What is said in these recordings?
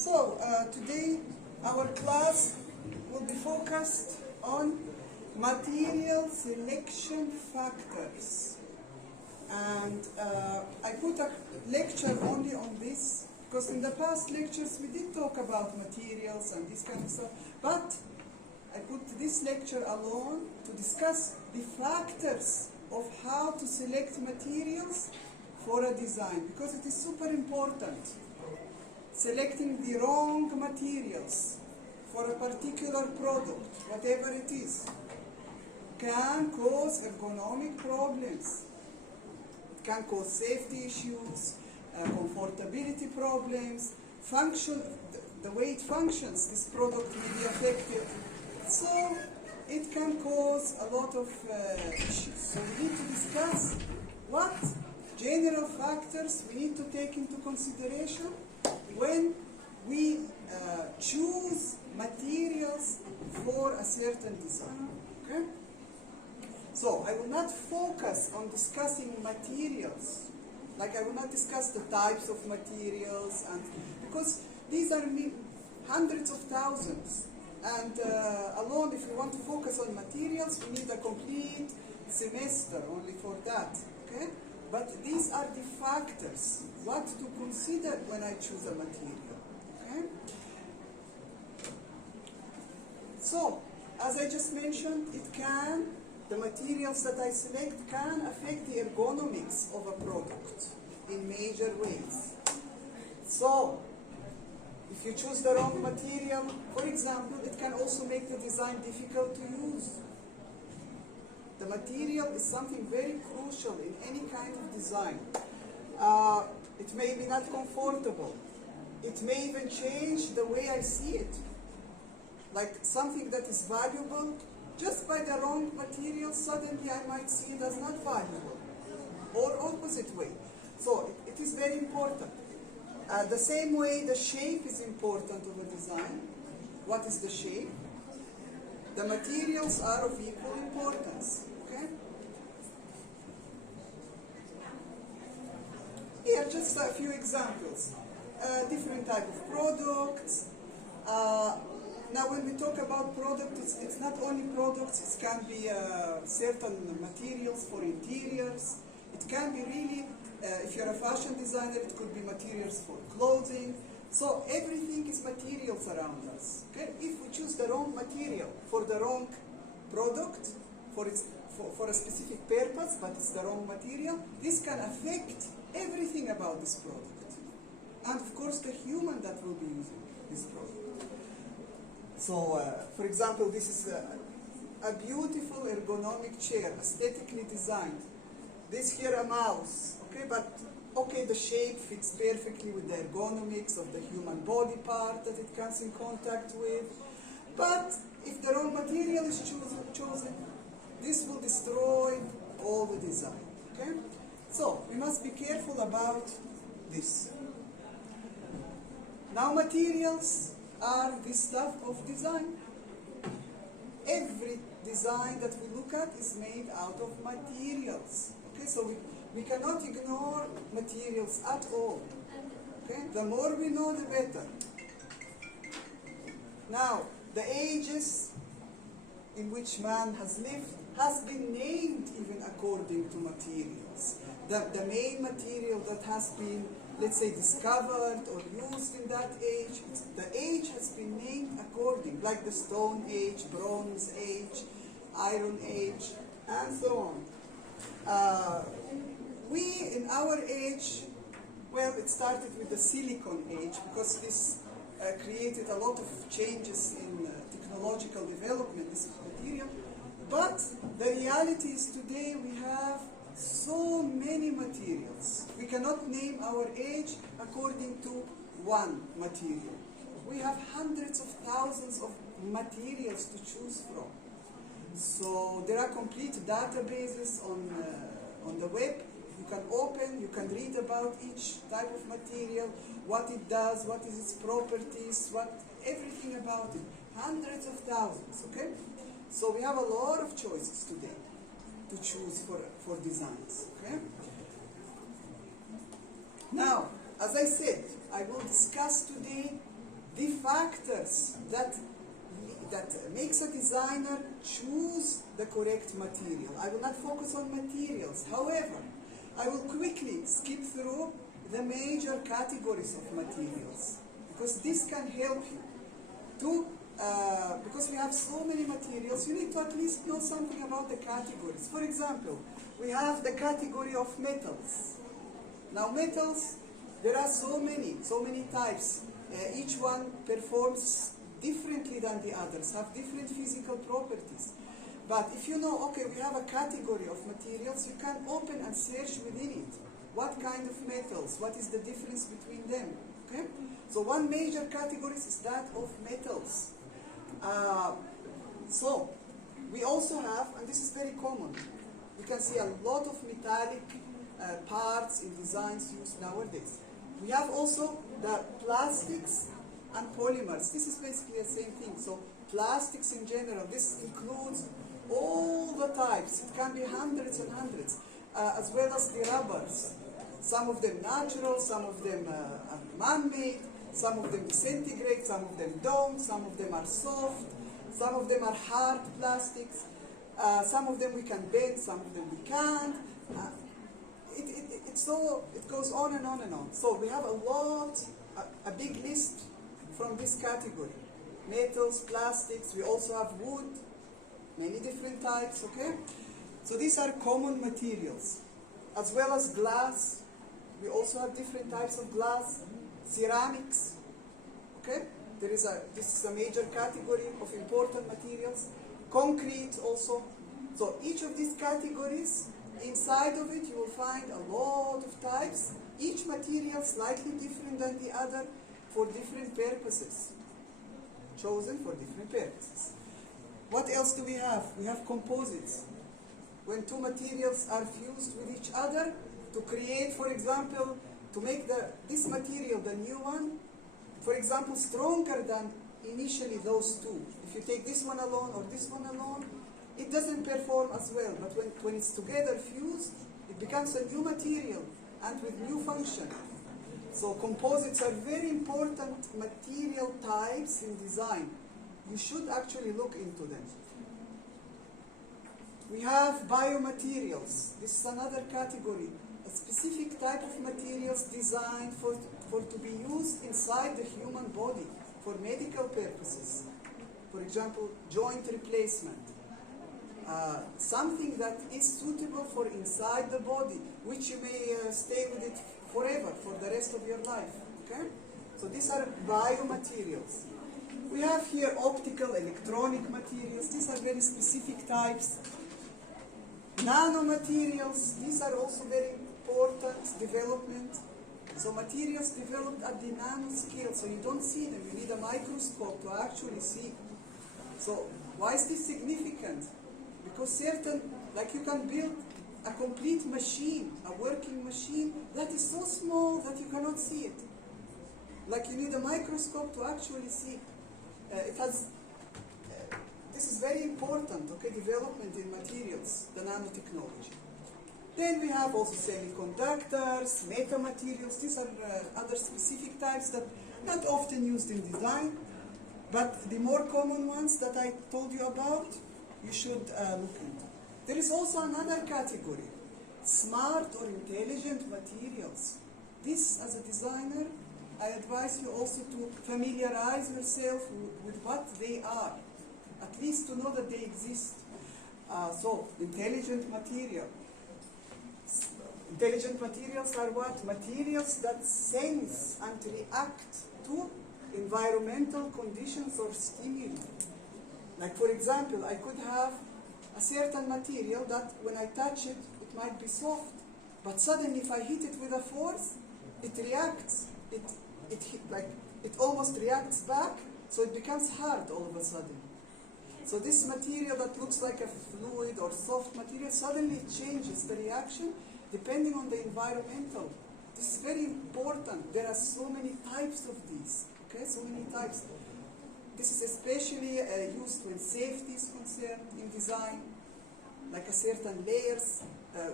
Today our class will be focused on material selection factors. And I put a lecture only on this because in the past lectures we did talk about materials and this kind of stuff, but I put this lecture alone to discuss the factors of how to select materials for a design, because it is super important. Selecting the wrong materials for a particular product, whatever it is, can cause ergonomic problems. It can cause safety issues, comfortability problems, the way it functions, this product may be affected. So it can cause a lot of issues. So we need to discuss what general factors we need to take into consideration when we choose materials for a certain design. Okay? So I will not focus on discussing materials. Like I will not discuss the types of materials, and because these are hundreds of thousands. And alone, if you want to focus on materials, we need a complete semester only for that. Okay? But these are the factors, what to consider when I choose a material. Okay? So, as I just mentioned, the materials that I select can affect the ergonomics of a product in major ways. So, if you choose the wrong material, for example, it can also make the design difficult to use. The material is something very crucial in any kind of design. It may be not comfortable. It may even change the way I see it. Like something that is valuable, just by the wrong material, suddenly I might see it as not valuable. Or opposite way. So it is very important. The same way the shape is important of a design. What is the shape? The materials are of equal importance. Okay? Here, just a few examples. Different type of products. Now, when we talk about products, it's not only products. It can be certain materials for interiors. It can be really, if you're a fashion designer, it could be materials for clothing. So everything is materials around us. Okay? If we choose the wrong material for the wrong product, for a specific purpose, but it's the wrong material, this can affect everything about this product. And of course, the human that will be using this product. So, for example, this is a beautiful ergonomic chair, aesthetically designed. This here a mouse, okay, but okay, the shape fits perfectly with the ergonomics of the human body part that it comes in contact with. But if the wrong material is chosen, this will destroy all the design, okay? So, we must be careful about this. Now, materials are the stuff of design. Every design that we look at is made out of materials. Okay, so we cannot ignore materials at all. Okay, the more we know, the better. Now, the ages in which man has lived has been named even according to materials. The main material that has been, let's say, discovered or used in that age, the age has been named according, like the Stone Age, Bronze Age, Iron Age, and so on. We, in our age, well, it started with the Silicon Age, because this created a lot of changes in technological development, this material. But the reality is today we have so many materials. We cannot name our age according to one material. We have hundreds of thousands of materials to choose from. So there are complete databases on the web. You can open, you can read about each type of material, what it does, what is its properties, everything about it. Hundreds of thousands, okay? So we have a lot of choices today to choose for designs, okay? Now, as I said, I will discuss today the factors that makes a designer choose the correct material. I will not focus on materials. However, I will quickly skip through the major categories of materials, because this can help you to, because we have so many materials, you need to at least know something about the categories. For example, we have the category of metals. Now metals, there are so many types. Each one performs differently than the others, have different physical properties. But if you know, okay, we have a category of materials, you can open and search within it. What kind of metals? What is the difference between them? Okay? So one major category is that of metals. So we also have, and this is very common, we can see a lot of metallic parts in designs used nowadays. We have also the plastics and polymers. This is basically the same thing. So plastics in general, this includes all the types. It can be hundreds and hundreds, as well as the rubbers. Some of them natural, some of them are man-made, some of them disintegrate, some of them don't, some of them are soft, some of them are hard plastics, some of them we can bend, some of them we can't. It goes on and on and on. So we have a big list from this category. Metals, plastics, we also have wood, many different types, okay? So these are common materials, as well as glass. We also have different types of glass, ceramics, okay? This is a major category of important materials. Concrete also. So each of these categories, inside of it you will find a lot of types, each material slightly different than the other for different purposes, chosen for different purposes. What else do we have? We have composites. When two materials are fused with each other to create, for example, to make this material, the new one, for example, stronger than initially those two. If you take this one alone or this one alone, it doesn't perform as well. But when it's together fused, it becomes a new material and with new function. So composites are very important material types in design. You should actually look into them. We have biomaterials. This is another category. A specific type of materials designed to be used inside the human body for medical purposes. For example, joint replacement. Something that is suitable for inside the body, which you may stay with it forever, for the rest of your life. Okay? So these are biomaterials. We have here optical, electronic materials. These are very specific types. Nanomaterials, these are also very important development. So materials developed at the nanoscale, so you don't see them. You need a microscope to actually see. So why is this significant? Because like you can build a complete machine, a working machine, that is so small that you cannot see it. Like you need a microscope to actually see. This is very important, okay, development in materials, the nanotechnology. Then we have also semiconductors, metamaterials. These are other specific types that are not often used in design, but the more common ones that I told you about, you should look into. There is also another category, smart or intelligent materials. This, as a designer, I advise you also to familiarize yourself with what they are, at least to know that they exist. So, intelligent material. Intelligent materials are what? Materials that sense and react to environmental conditions or stimuli. Like for example, I could have a certain material that when I touch it, it might be soft. But suddenly if I hit it with a force, it reacts. It almost reacts back, so it becomes hard all of a sudden. So this material that looks like a fluid or soft material, suddenly it changes the reaction depending on the environmental. This is very important. There are so many types of these, okay, so many types. This is especially used when safety is concerned in design, like a certain layers,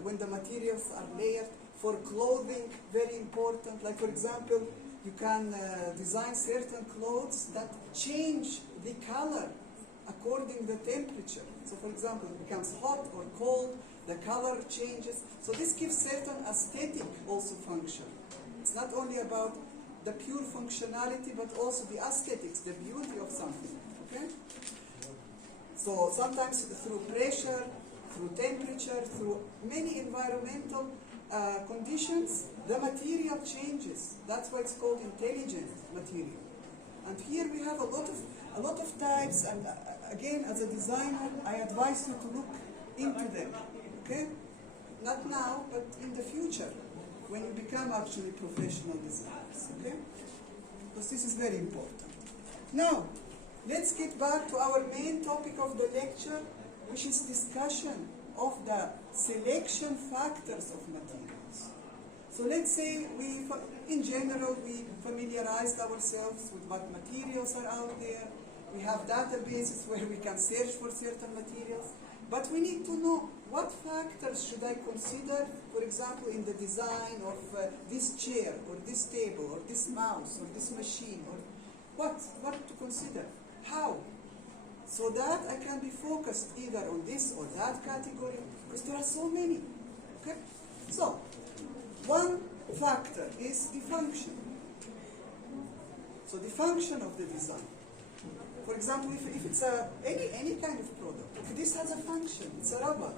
when the materials are layered. For clothing, very important. Like for example, You can design certain clothes that change the color according to the temperature. So for example, it becomes hot or cold, the color changes. So this gives certain aesthetic also function. It's not only about the pure functionality, but also the aesthetics, the beauty of something. Okay? So sometimes through pressure, through temperature, through many environmental conditions, the material changes. That's why it's called intelligent material. And here we have a lot of types, and again, as a designer, I advise you to look into them. Okay? Not now, but in the future, when you become actually professional designers. Okay? Because this is very important. Now, let's get back to our main topic of the lecture, which is discussion of the selection factors of materials. So let's say in general, we familiarized ourselves with what materials are out there. We have databases where we can search for certain materials. But we need to know what factors should I consider, for example, in the design of this chair, or this table, or this mouse, or this machine, or what to consider, how, so that I can be focused either on this or that category, because there are so many. Okay? So, one factor is the function. So the function of the design. For example, if it's any kind of product, if this has a function, it's a rubber.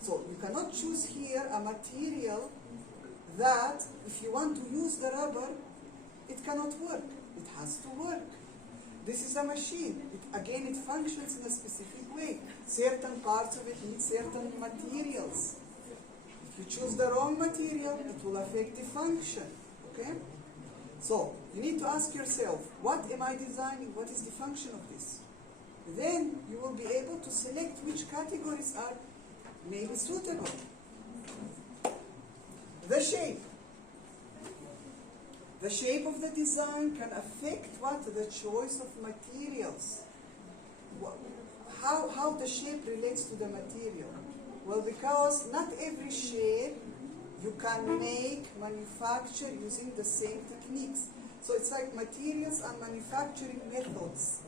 So you cannot choose here a material that, if you want to use the rubber, it cannot work. It has to work. This is a machine. Again, it functions in a specific way. Certain parts of it need certain materials. If you choose the wrong material, it will affect the function. Okay? So, you need to ask yourself, what am I designing? What is the function of this? Then you will be able to select which categories are maybe suitable. The shape. The shape of the design can affect what? The choice of materials. How the shape relates to the material? Well, because not every shape you can manufacture using the same techniques. So it's like materials and manufacturing methods.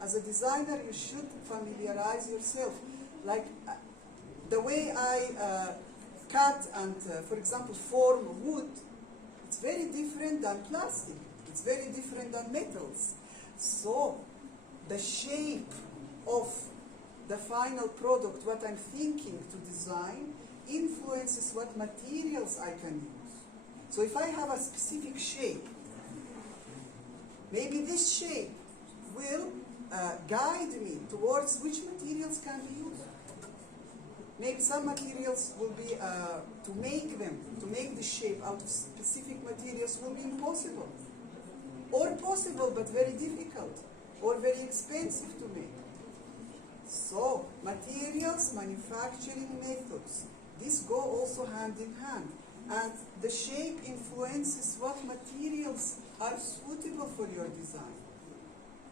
As a designer, you should familiarize yourself. Like the way I cut and, for example, form wood, it's very different than plastic. It's very different than metals. So the shape of the final product, what I'm thinking to design, influences what materials I can use. So if I have a specific shape, maybe this shape will guide me towards which materials can be used. Maybe some materials will be, to make the shape out of specific materials will be impossible. Or possible, but very difficult. Or very expensive to make. So, materials, manufacturing methods, these go also hand in hand. And the shape influences what materials are suitable for your design.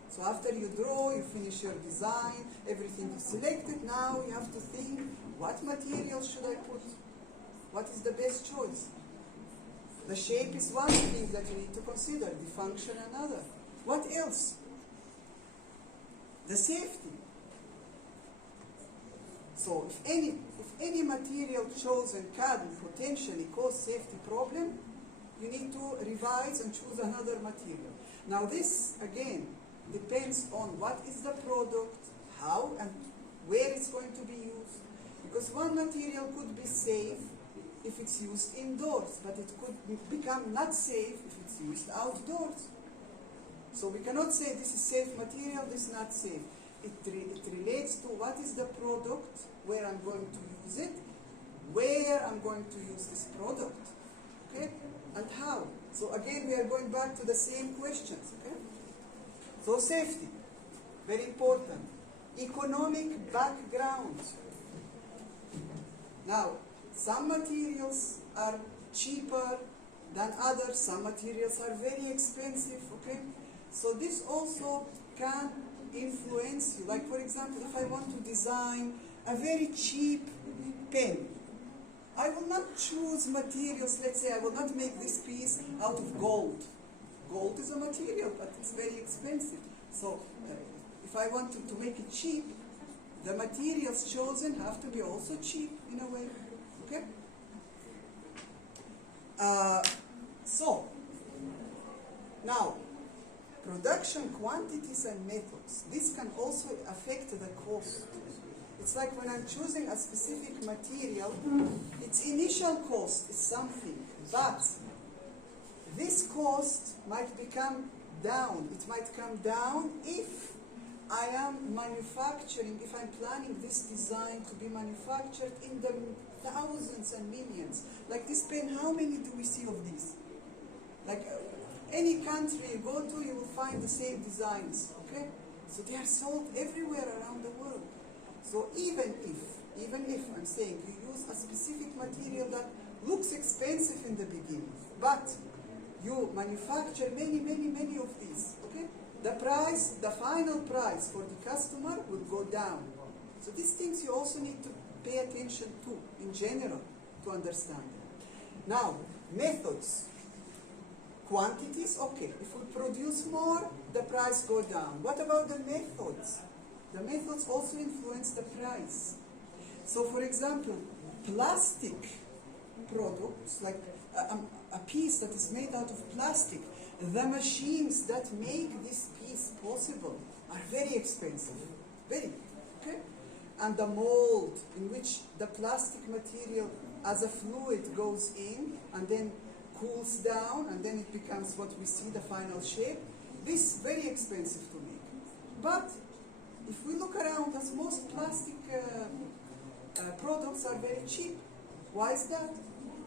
So after you draw, you finish your design, everything is selected, now you have to think, what materials should I put? What is the best choice? The shape is one thing that you need to consider, the function another. What else? The safety. So if any material chosen can potentially cause safety problem, you need to revise and choose another material. Now this, again, depends on what is the product, how and where it's going to be used. Because one material could be safe if it's used indoors, but it could become not safe if it's used outdoors. So we cannot say this is safe material, this is not safe. It relates to what is the product, where I'm going to use it, where I'm going to use this product, okay, and how. So again, we are going back to the same questions, okay. So safety, very important. Economic background. Now, some materials are cheaper than others, some materials are very expensive, okay? So this also can influence you. Like for example, if I want to design a very cheap pen, I will not choose materials. Let's say I will not make this piece out of gold. Gold is a material, but it's very expensive. So if I want to make it cheap, the materials chosen have to be also cheap in a way. Okay? So, now, production quantities and methods. This can also affect the cost. It's like when I'm choosing a specific material, its initial cost is something, but this cost might become down. It might come down if I am manufacturing, if I'm planning this design to be manufactured in the thousands and millions. Like this pen, how many do we see of these? Like any country you go to, you will find the same designs, okay? So they are sold everywhere around the world. So even if I'm saying you use a specific material that looks expensive in the beginning, but you manufacture many of these, okay? The price, the final price for the customer will go down. So these things you also need to pay attention to in general to understand. Now, methods. Quantities, okay. If we produce more, the price go down. What about the methods? The methods also influence the price. So for example, plastic products, like a piece that is made out of plastic, the machines that make this piece possible are very expensive. Very, okay? And the mold in which the plastic material as a fluid goes in and then cools down and then it becomes what we see, the final shape, this is very expensive to make. But if we look around us, most plastic products are very cheap. Why is that?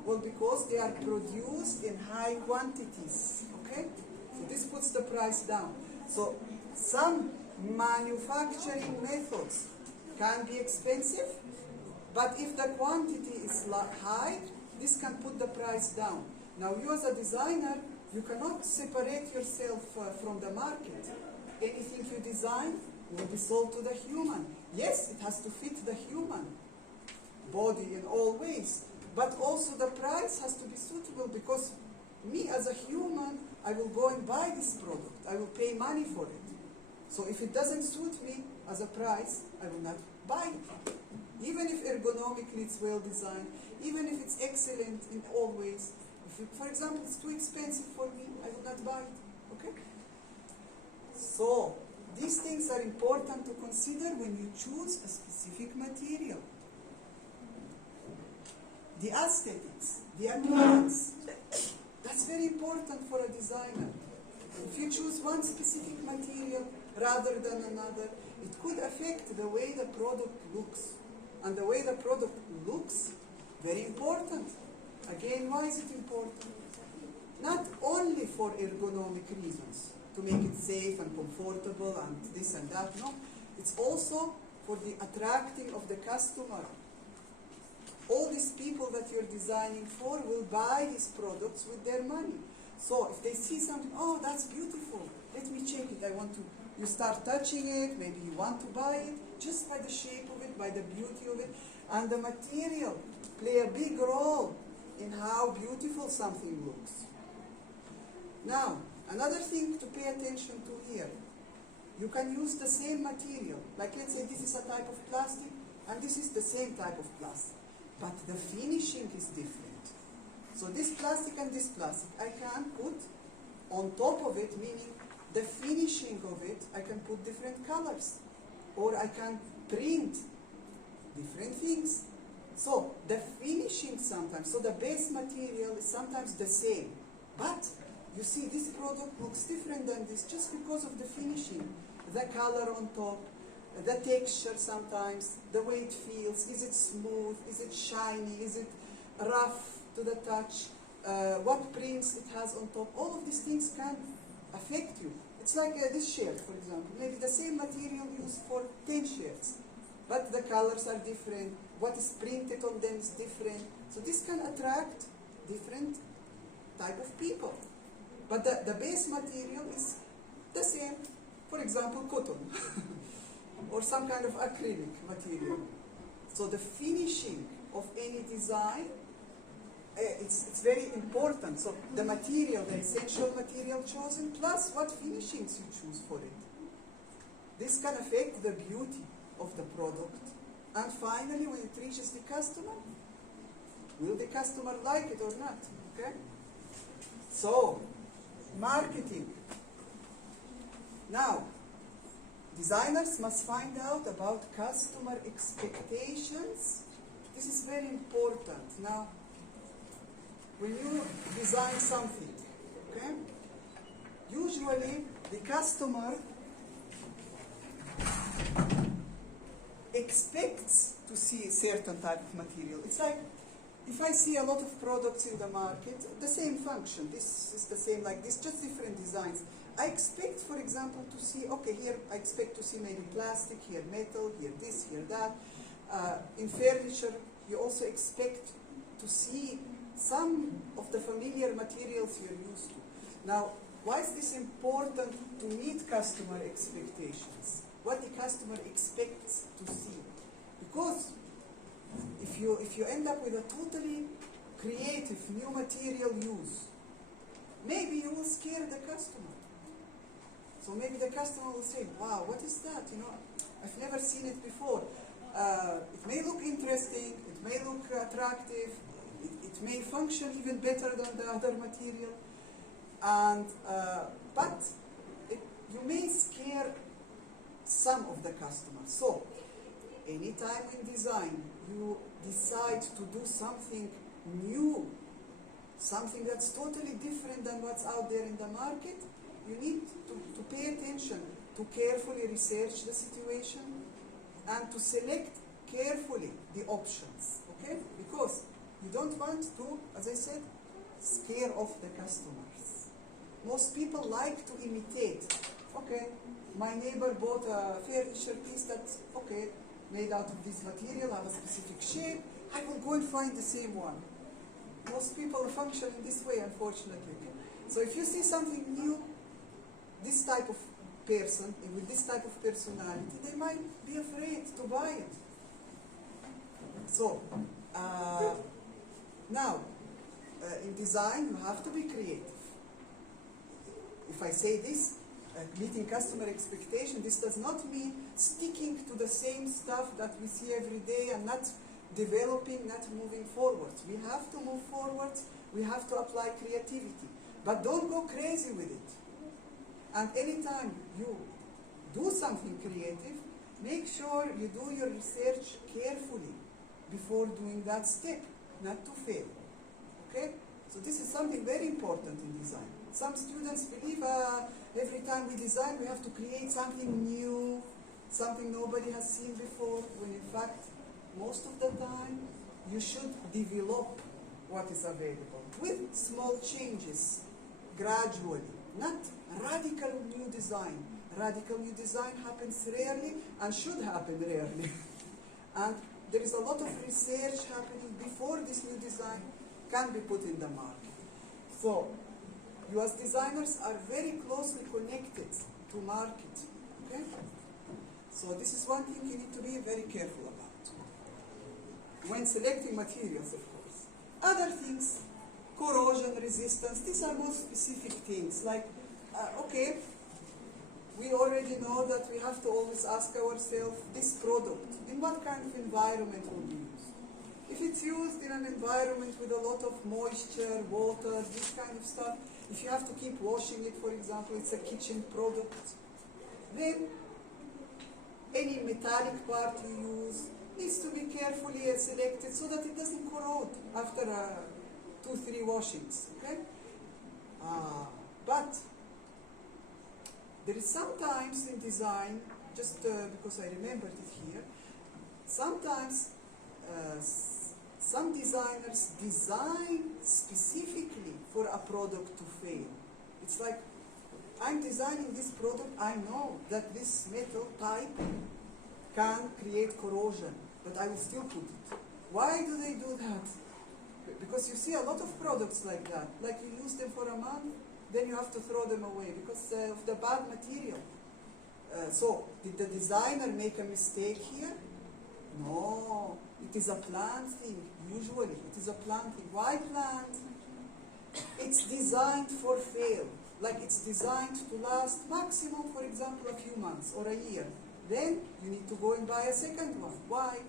Well, because they are produced in high quantities, okay? So this puts the price down. So some manufacturing methods can be expensive, but if the quantity is high, this can put the price down. Now you as a designer, you cannot separate yourself from the market. Anything you design will be sold to the human. Yes, it has to fit the human body in all ways, but also the price has to be suitable, because me as a human, I will go and buy this product. I will pay money for it. So if it doesn't suit me as a price, I will not buy it. Even if ergonomically it's well designed, even if it's excellent in all ways, if it, for example, it's too expensive for me, I will not buy it. Okay? So these things are important to consider when you choose a specific material. The aesthetics, the appearance, that's very important for a designer. If you choose one specific material rather than another, it could affect the way the product looks. And the way the product looks, very important. Again, why is it important? Not only for ergonomic reasons, to make it safe and comfortable and this and that, no. It's also for the attracting of the customer. All these people that you're designing for will buy these products with their money. So if they see something, oh, that's beautiful, let me check it, I want to, you start touching it, maybe you want to buy it, just by the shape of it, by the beauty of it. And the material play a big role in how beautiful something looks. Now, another thing to pay attention to here, you can use the same material. Like let's say this is a type of plastic, and this is the same type of plastic. But the finishing is different. So this plastic and this plastic, I can put on top of it, meaning the finishing of it, I can put different colors. Or I can print different things. So the finishing sometimes, so the base material is sometimes the same. But you see this product looks different than this just because of the finishing. The color on top, the texture sometimes, the way it feels, is it smooth, is it shiny, is it rough to the touch, what prints it has on top, all of these things can affect you. It's like this shirt, for example, maybe the same material used for 10 shirts, but the colors are different, what is printed on them is different, so this can attract different type of people. But the base material is the same, for example, cotton. Or some kind of acrylic material. So the finishing of any design, it's very important. So the material, the essential material chosen, plus what finishings you choose for it. This can affect the beauty of the product. And finally, when it reaches the customer, will the customer like it or not? Okay? So, marketing. Now, designers must find out about customer expectations. This is very important. Now, when you design something, okay, usually the customer expects to see a certain type of material. It's like if I see a lot of products in the market, the same function, this is the same like this, just different designs. I expect, for example, to see, okay, here I expect to see maybe plastic, here metal, here this, here that. In furniture, you also expect to see some of the familiar materials you're used to. Now, why is this important to meet customer expectations? What the customer expects to see? Because if you end up with a totally creative new material use, maybe you will scare the customer. So maybe the customer will say, wow, what is that? You know, I've never seen it before. It may look interesting, it may look attractive, it may function even better than the other material, and but you may scare some of the customers. So, anytime in design you decide to do something new, something that's totally different than what's out there in the market, you need to pay attention, to carefully research the situation, and to select carefully the options, okay? Because you don't want to, as I said, scare off the customers. Most people like to imitate. Okay, my neighbor bought a furniture piece that's, okay, made out of this material, have a specific shape. I will go and find the same one. Most people function in this way, unfortunately. So if you see something new, this type of person, with this type of personality, they might be afraid to buy it. So, now, in design, you have to be creative. If I say this, meeting customer expectation, this does not mean sticking to the same stuff that we see every day and not developing, not moving forward. We have to move forward, we have to apply creativity. But don't go crazy with it. And anytime you do something creative, make sure you do your research carefully before doing that step, not to fail. Okay? So this is something very important in design. Some students believe every time we design we have to create something new, something nobody has seen before, when in fact, most of the time, you should develop what is available with small changes, gradually, not radical new design. Radical new design happens rarely and should happen rarely. And there is a lot of research happening before this new design can be put in the market. So, you as designers are very closely connected to market. Okay? So this is one thing you need to be very careful about when selecting materials, of course. Other things, corrosion resistance, these are more specific things. Like, okay, we already know that we have to always ask ourselves, this product, in what kind of environment will be used? If it's used in an environment with a lot of moisture, water, this kind of stuff, if you have to keep washing it, for example, it's a kitchen product, then any metallic part you use needs to be carefully selected so that it doesn't corrode after 2-3 washings, okay? But there is sometimes in design, just because I remembered it here, sometimes some designers design specifically for a product to fail. It's like, I'm designing this product, I know that this metal type can create corrosion, but I will still put it. Why do they do that? Because you see a lot of products like that. Like you use them for a month, then you have to throw them away because of the bad material. So, did the designer make a mistake here? No. It is a planned thing, usually. It is a planned thing. Why planned? It's designed for fail. Like it's designed to last maximum, for example, a few months or a year. Then you need to go and buy a second one. Why?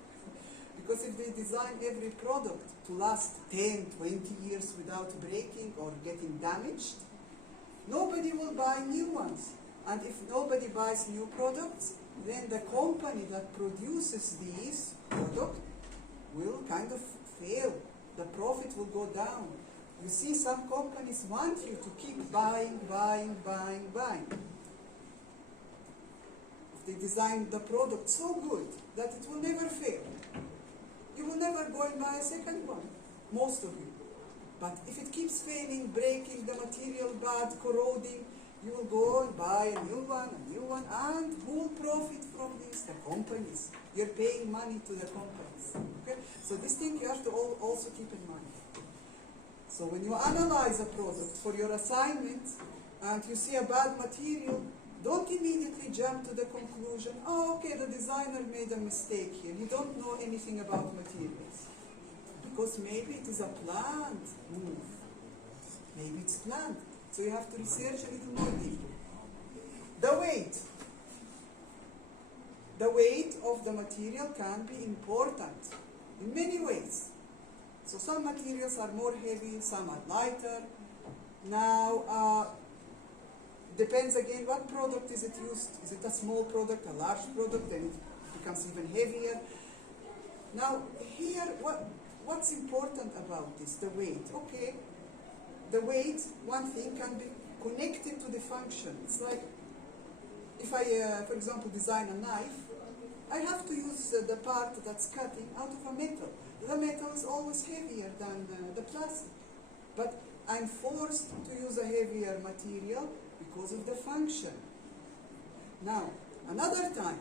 Because if they design every product to last 10, 20 years without breaking or getting damaged, nobody will buy new ones. And if nobody buys new products, then the company that produces these products will kind of fail. The profit will go down. You see, some companies want you to keep buying. If they design the product so good that it will never fail, you will never go and buy a second one, most of you. But if it keeps failing, breaking, the material bad, corroding, you will go and buy a new one, and who will profit from this? The companies. You're paying money to the companies. Okay? So this thing you have to also keep in mind. So when you analyze a product for your assignment and you see a bad material, don't immediately jump to the conclusion, oh, okay, the designer made a mistake here. You don't know anything about materials. Because maybe it is a planned move. Maybe it's planned. So you have to research a little more deeply. The weight. The weight of the material can be important in many ways. So some materials are more heavy, some are lighter. Now, depends again, what product is it used? Is it a small product, a large product, then it becomes even heavier. Now, here, what's important about this? The weight. Okay, the weight, one thing, can be connected to the function. It's like, if I, for example, design a knife, I have to use the part that's cutting out of a metal. The metal is always heavier than the plastic. But I'm forced to use a heavier material because of the function. Now, another time,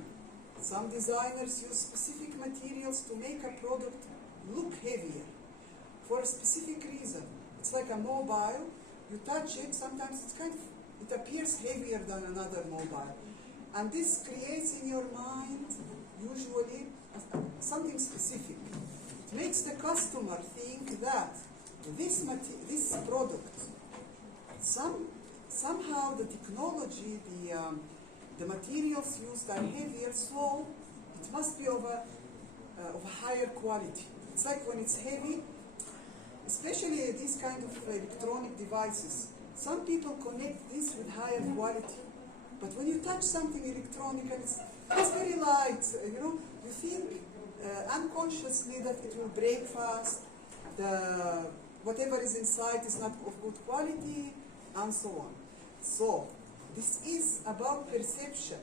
some designers use specific materials to make a product look heavier for a specific reason. It's like a mobile. You touch it, sometimes it appears heavier than another mobile. And this creates in your mind, usually, something specific. It makes the customer think that this product, somehow the technology, the materials used are heavier, so it must be of a higher quality. It's like when it's heavy, especially these kind of electronic devices, some people connect this with higher quality. But when you touch something electronic and it's very light, you think unconsciously that it will break fast, whatever is inside is not of good quality, and so on. So, this is about perception.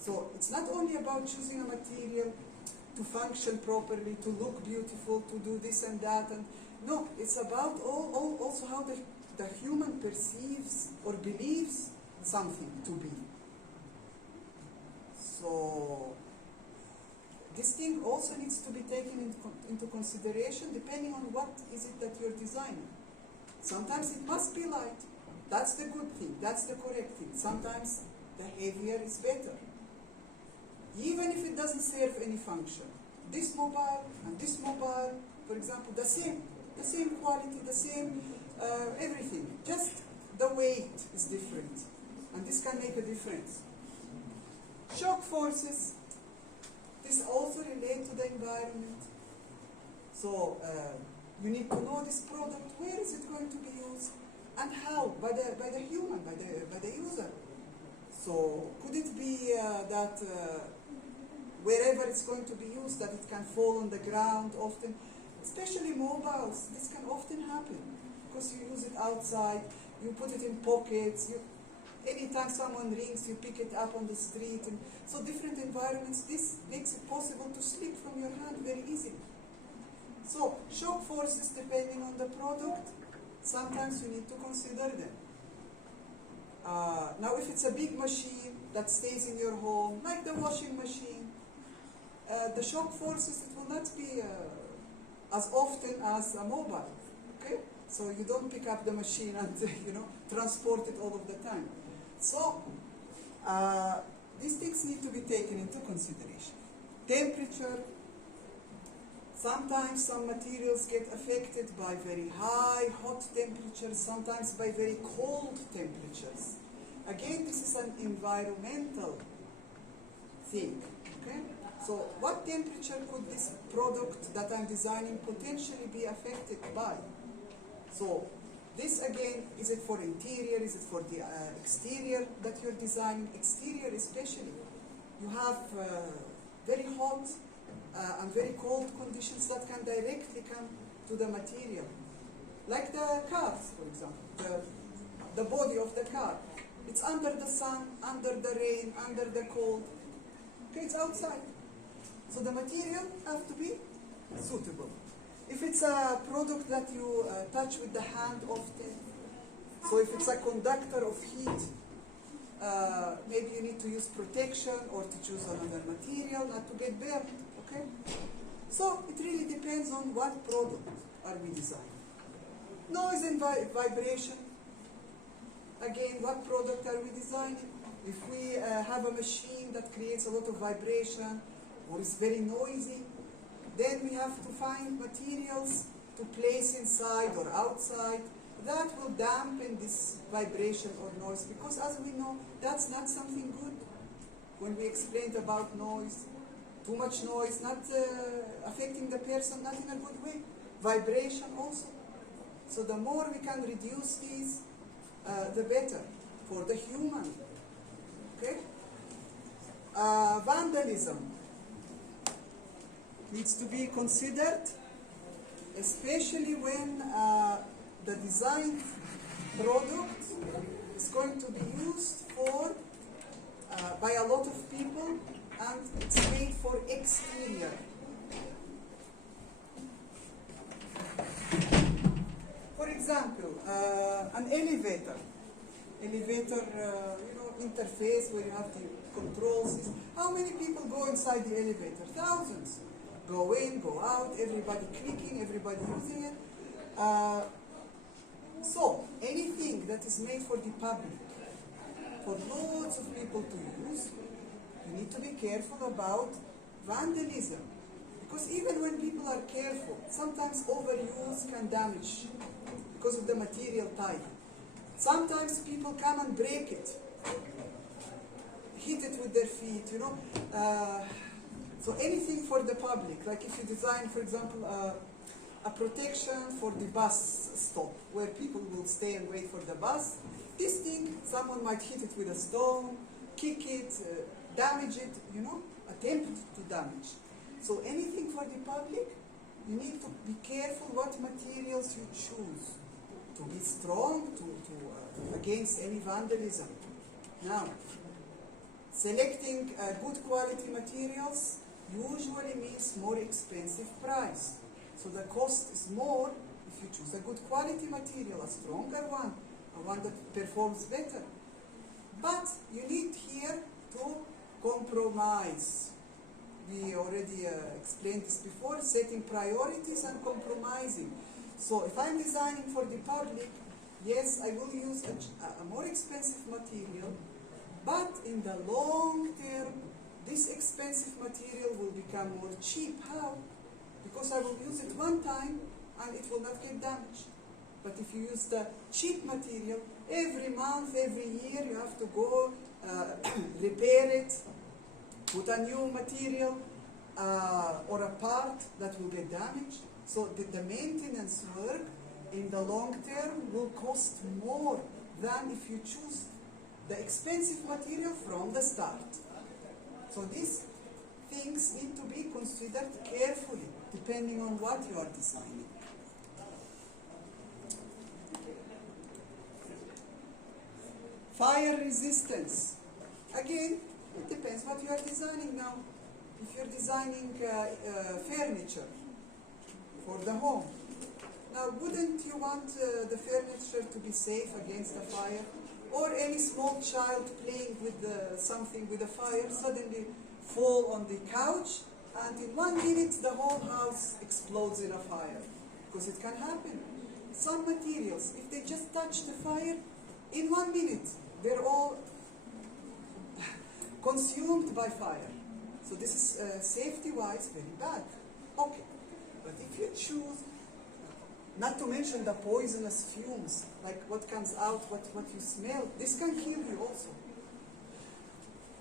So, it's not only about choosing a material to function properly, to look beautiful, to do this and that. No, it's about also how the human perceives or believes something to be. So, this thing also needs to be taken into consideration depending on what is it that you're designing. Sometimes it must be light. That's the good thing. That's the correct thing. Sometimes the heavier is better. Even if it doesn't serve any function. This mobile and this mobile, for example, the same quality, the same everything. Just the weight is different. And this can make a difference. Shock forces. This also relates to the environment. So you need to know this product, where is it going to be used, and how, by the human, by the user. So could it be that wherever it's going to be used, that it can fall on the ground often, especially mobiles, this can often happen, because you use it outside, you put it in pockets, anytime someone rings, you pick it up on the street. And so different environments, this makes it possible to slip from your hand very easily. So shock forces, depending on the product, sometimes you need to consider them. Now if it's a big machine that stays in your home, like the washing machine, the shock forces, it will not be as often as a mobile. Okay? So you don't pick up the machine and transport it all of the time. So these things need to be taken into consideration. Temperature, Sometimes some materials get affected by very high, hot temperatures, sometimes by very cold temperatures. Again, this is an environmental thing. Okay? So what temperature could this product that I'm designing potentially be affected by? So this again, is it for interior, is it for the exterior that you're designing? Exterior especially. You have very hot and very cold conditions that can directly come to the material. Like the cars, for example, the body of the car. It's under the sun, under the rain, under the cold. Okay, it's outside. So the material has to be suitable. If it's a product that you touch with the hand often, so if it's a conductor of heat, maybe you need to use protection or to choose another material not to get burnt. Okay? So it really depends on what product are we designing. Noise and vibration. Again, what product are we designing? If we have a machine that creates a lot of vibration or is very noisy, then we have to find materials to place inside or outside that will dampen this vibration or noise, because as we know, that's not something good. When we explained about noise, too much noise, not affecting the person, not in a good way. Vibration also. So the more we can reduce these, the better for the human. Okay? Vandalism needs to be considered, especially when the designed product is going to be used for by a lot of people and it's made for exterior. For example, an elevator interface where you have the controls. How many people go inside the elevator? Thousands. Go in, go out, everybody clicking, everybody using it. So, anything that is made for the public, for loads of people to use, you need to be careful about vandalism. Because even when people are careful, sometimes overuse can damage because of the material type. Sometimes people come and break it, hit it with their feet, you know. So anything for the public, like if you design, for example, a protection for the bus stop, where people will stay and wait for the bus, this thing, someone might hit it with a stone, kick it, damage it, you know, attempt to damage. So anything for the public, you need to be careful what materials you choose to be strong, against any vandalism. Now, selecting good quality materials usually means more expensive price. So the cost is more if you choose a good quality material, a stronger one, a one that performs better. But you need here to compromise. We already explained this before, setting priorities and compromising. So if I'm designing for the public, yes, I will use a more expensive material, but in the long term, this expensive material will become more cheap. How? Because I will use it one time and it will not get damaged. But if you use the cheap material, every month, every year, you have to go repair it, put a new material or a part that will get damaged. So the maintenance work in the long term will cost more than if you choose the expensive material from the start. So these things need to be considered carefully, depending on what you are designing. Fire resistance. Again, it depends what you are designing now. If you're designing furniture for the home, now wouldn't you want the furniture to be safe against a fire? Or any small child playing with something with a fire suddenly fall on the couch and in 1 minute the whole house explodes in a fire. Because it can happen. Some materials, if they just touch the fire, in 1 minute they're all consumed by fire. So this is safety-wise very bad. Okay. But if you choose, not to mention the poisonous fumes, like what comes out, what you smell, this can kill you also.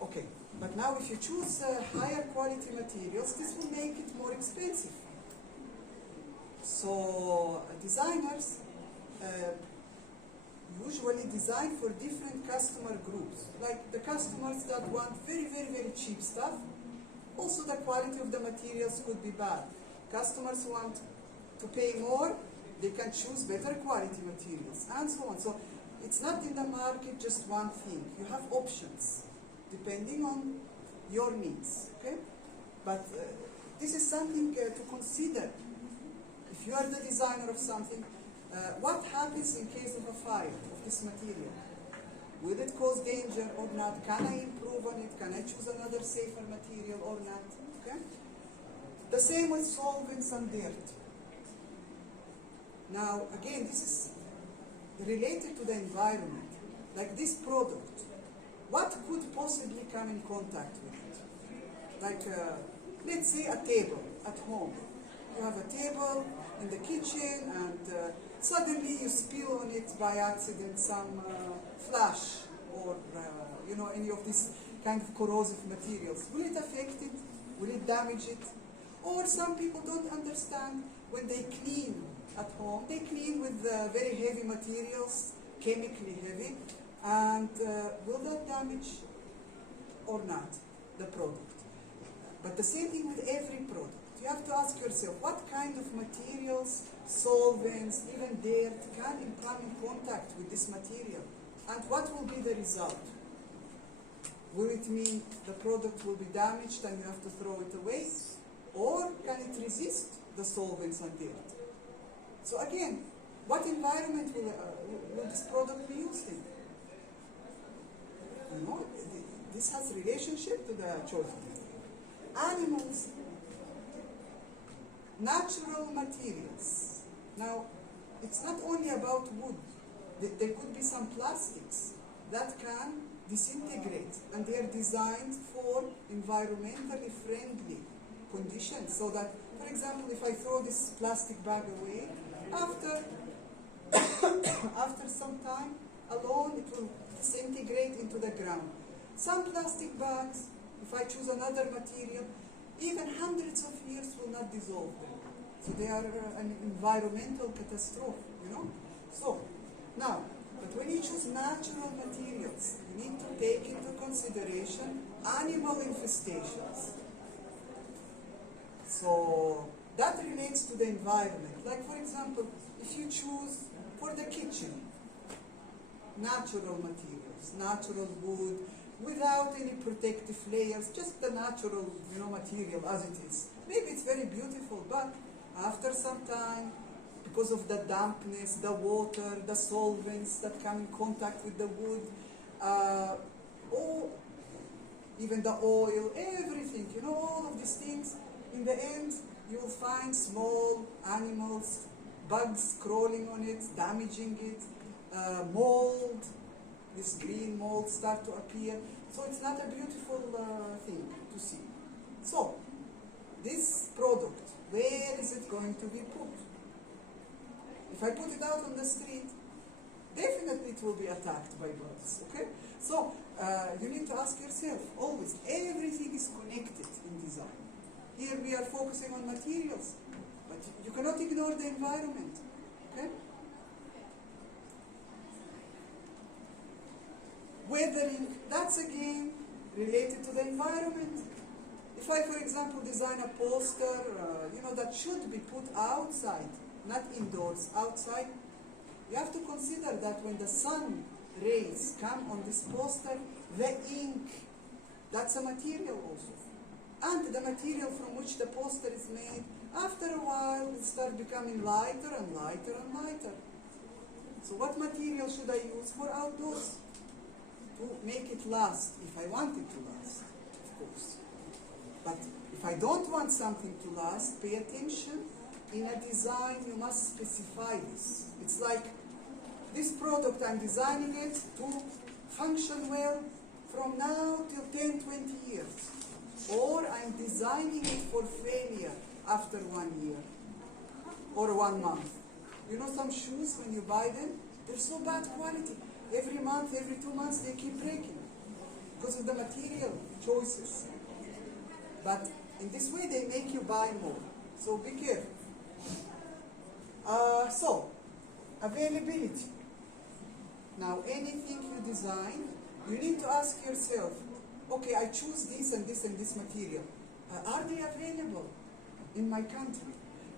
Okay, but now if you choose higher quality materials, this will make it more expensive. So designers usually design for different customer groups. Like the customers that want very, very, very cheap stuff. Also the quality of the materials could be bad. Customers who want to pay more, they can choose better quality materials, and so on. So it's not in the market just one thing. You have options depending on your needs, okay? But this is something to consider. If you are the designer of something, what happens in case of a fire of this material? Will it cause danger or not? Can I improve on it? Can I choose another safer material or not? Okay? The same with solvents and dirt. Now, again, this is related to the environment. Like this product, what could possibly come in contact with it? Like, let's say a table at home. You have a table in the kitchen and suddenly you spill on it by accident some flash or any of these kind of corrosive materials. Will it affect it? Will it damage it? Or some people don't understand when they clean at home. They clean with very heavy materials, chemically heavy, and will that damage or not the product? But the same thing with every product. You have to ask yourself, what kind of materials, solvents, even dirt can come in contact with this material? And what will be the result? Will it mean the product will be damaged and you have to throw it away? Or can it resist the solvents and dirt? So again, what environment will this product be used in? You know, this has relationship to the choice. Animals, natural materials. Now, it's not only about wood. There could be some plastics that can disintegrate, and they are designed for environmentally friendly conditions. So that, for example, if I throw this plastic bag away, after some time alone, it will disintegrate into the ground. Some plastic bags, if I choose another material, even hundreds of years will not dissolve them. So they are an environmental catastrophe, you know. So now, but when you choose natural materials, you need to take into consideration animal infestations. So that relates to the environment. Like, for example, if you choose for the kitchen natural materials, natural wood, without any protective layers, just the natural, material as it is. Maybe it's very beautiful, but after some time, because of the dampness, the water, the solvents that come in contact with the wood, or even the oil, everything, all of these things, in the end, you will find small animals, bugs crawling on it, damaging it, mold, this green mold start to appear. So it's not a beautiful thing to see. So, this product, where is it going to be put? If I put it out on the street, definitely it will be attacked by bugs, okay? So, you need to ask yourself, always, everything is connected in design. Here we are focusing on materials, but you cannot ignore the environment, okay? Weathering, that's again related to the environment. If I, for example, design a poster, that should be put outside, not indoors, outside, you have to consider that when the sun rays come on this poster, the ink, that's a material also. And the material from which the poster is made, after a while, will start becoming lighter and lighter and lighter. So what material should I use for outdoors? To make it last, if I want it to last, of course. But if I don't want something to last, pay attention. In a design, you must specify this. It's like this product, I'm designing it to function well from now till 10, 20 years. Or I'm designing it for failure after 1 year. or 1 month. You know some shoes, when you buy them, they're so bad quality. Every month, every 2 months, they keep breaking because of the material choices. But in this way, they make you buy more. So be careful. So, availability. Now, anything you design, you need to ask yourself, okay, I choose this and this and this material. Are they available in my country?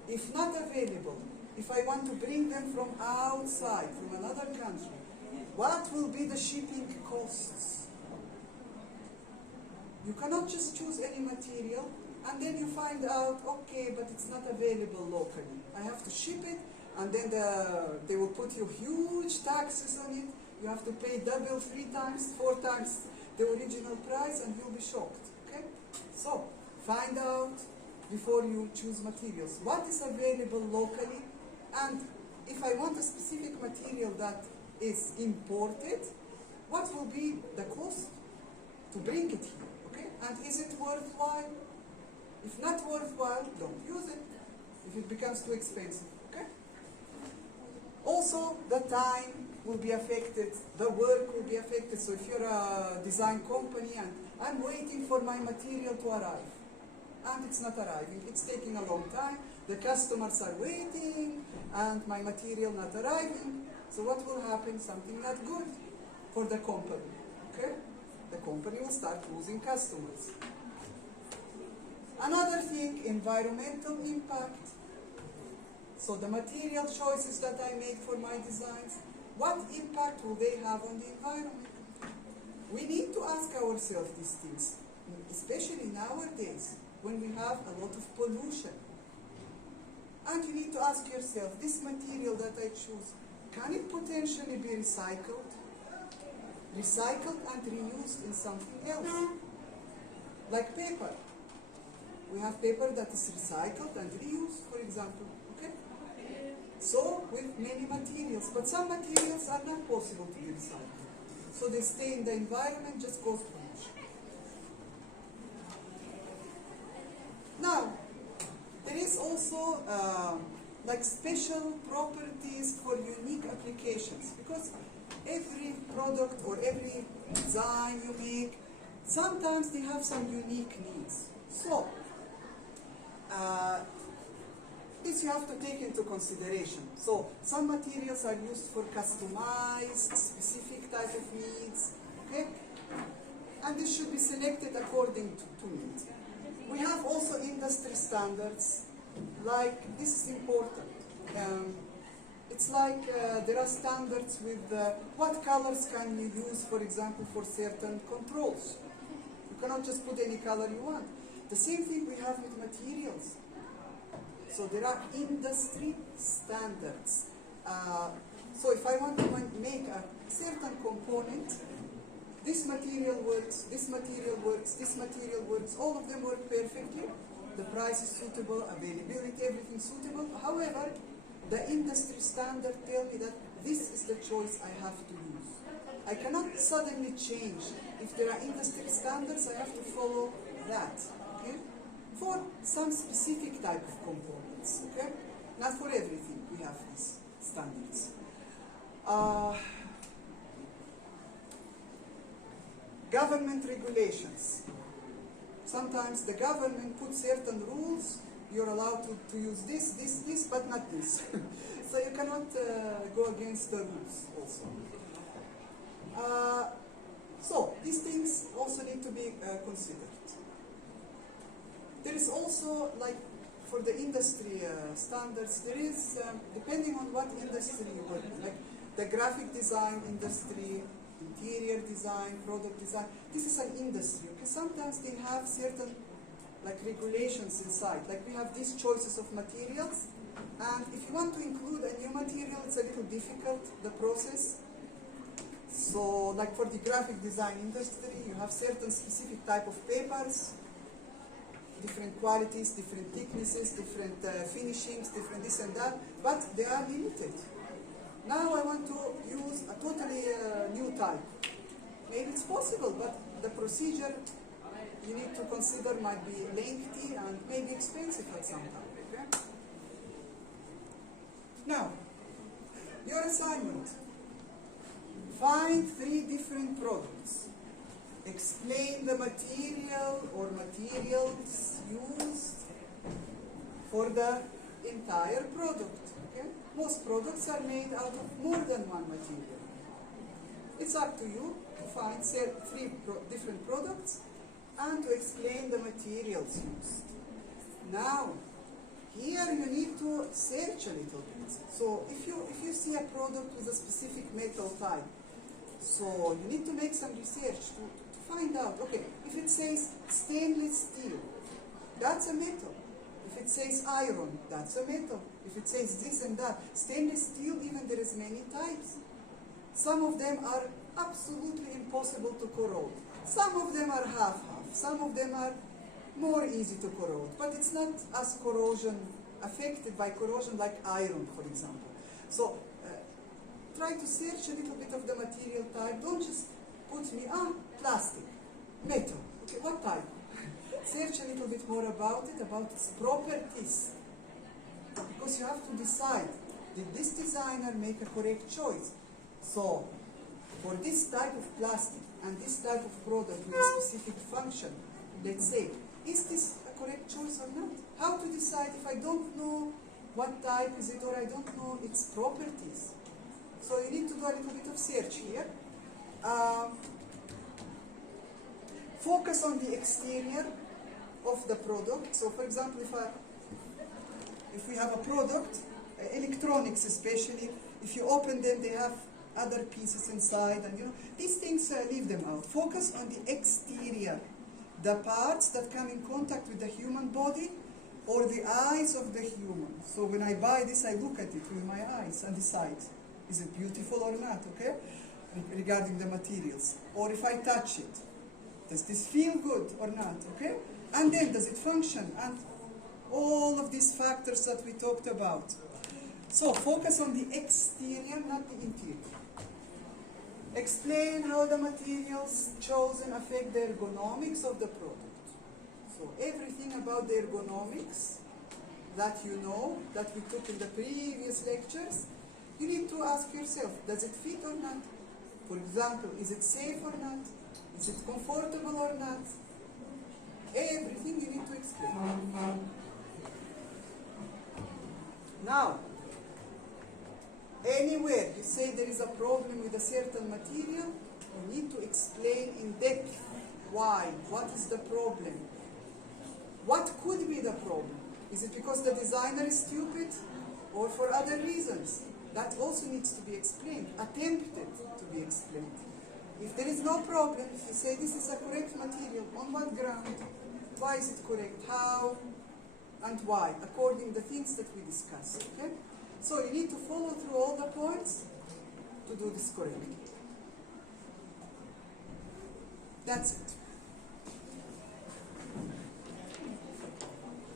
If not available, if I want to bring them from outside, from another country, what will be the shipping costs? You cannot just choose any material and then you find out, okay, but it's not available locally. I have to ship it, and then they will put you huge taxes on it. You have to pay double, 3 times, 4 times the original price, and you'll be shocked. Okay? So, find out before you choose materials what is available locally, and if I want a specific material that is imported, what will be the cost to bring it here? Okay? And is it worthwhile? If not worthwhile, don't use it. If it becomes too expensive. Okay? Also, the time will be affected, the work will be affected. So if you're a design company and I'm waiting for my material to arrive, and it's not arriving, it's taking a long time, the customers are waiting, and my material not arriving, so what will happen? Something not good for the company. Okay? The company will start losing customers. Another thing, environmental impact. So the material choices that I make for my designs, what impact will they have on the environment? We need to ask ourselves these things, especially nowadays when we have a lot of pollution. And you need to ask yourself, this material that I choose, can it potentially be recycled? Recycled and reused in something else? Like paper. We have paper that is recycled and reused, for example. Okay? So, with many materials. But some materials are not possible to be recycled. So they stay in the environment, just cause pollution. Now, there is also like special properties for unique applications, because every product or every design you make, sometimes they have some unique needs. So, this you have to take into consideration. So, some materials are used for customized, specific type of needs, okay? And this should be selected according to needs. We have also industry standards, like, this is important. It's like there are standards with what colors can you use, for example, for certain controls. You cannot just put any color you want. The same thing we have with materials. So there are industry standards. So if I want to make a certain component, this material works, this material works, this material works, all of them work perfectly. The price is suitable, availability, everything suitable. However, the industry standard tells me that this is the choice I have to use. I cannot suddenly change. If there are industry standards, I have to follow that. Okay? For some specific type of components. Okay? Not for everything we have these standards. Government regulations. Sometimes the government puts certain rules. You're allowed to use this, but not this. So you cannot go against the rules also. So these things also need to be considered. There is also, like, for the industry standards, there is, depending on what industry you work in, like the graphic design industry, interior design, product design, this is an industry. Okay? Sometimes they have certain like regulations inside. Like we have these choices of materials, and if you want to include a new material, it's a little difficult, the process. So like for the graphic design industry, you have certain specific type of papers, different qualities, different thicknesses, different finishings, different this and that, but they are limited. Now I want to use a totally new type. Maybe it's possible, but the procedure you need to consider might be lengthy and maybe expensive at some time. Okay? Now, your assignment. Find 3 different products. Explain the material or materials used for the entire product. Okay? Most products are made out of more than one material. It's up to you to find 3 different products and to explain the materials used. Now, here you need to search a little bit. So if you see a product with a specific metal type, so you need to make some research to find out, okay, if it says stainless steel, that's a metal. If it says iron, that's a metal. If it says this and that, stainless steel, even there is many types. Some of them are absolutely impossible to corrode. Some of them are half-half. Some of them are more easy to corrode. But it's not as affected by corrosion like iron, for example. So try to search a little bit of the material type. Don't just put me, plastic, metal. Okay, what type? Search a little bit more about it, about its properties. Because you have to decide, did this designer make a correct choice? So, for this type of plastic and this type of product with a specific function, let's say, is this a correct choice or not? How to decide if I don't know what type is it or I don't know its properties? So you need to do a little bit of search here. Focus on the exterior of the product. So for example, if we have a product, electronics especially, if you open them, they have other pieces inside, and these things, leave them out. Focus on the exterior, the parts that come in contact with the human body or the eyes of the human. So when I buy this, I look at it with my eyes and decide, is it beautiful or not, okay? Regarding the materials. Or if I touch it, does this feel good or not, okay? And then, does it function? And all of these factors that we talked about. So focus on the exterior, not the interior. Explain how the materials chosen affect the ergonomics of the product. So everything about the ergonomics that you know, that we took in the previous lectures, you need to ask yourself, does it fit or not? For example, is it safe or not? Is it comfortable or not? Everything you need to explain. Now, anywhere you say there is a problem with a certain material, you need to explain in depth why, what is the problem, what could be the problem. Is it because the designer is stupid or for other reasons? That also needs to be explained, attempted to be explained. If there is no problem, if you say this is a correct material, on what ground, why is it correct, how, and why, according to the things that we discussed, okay? So you need to follow through all the points to do this correctly. That's it.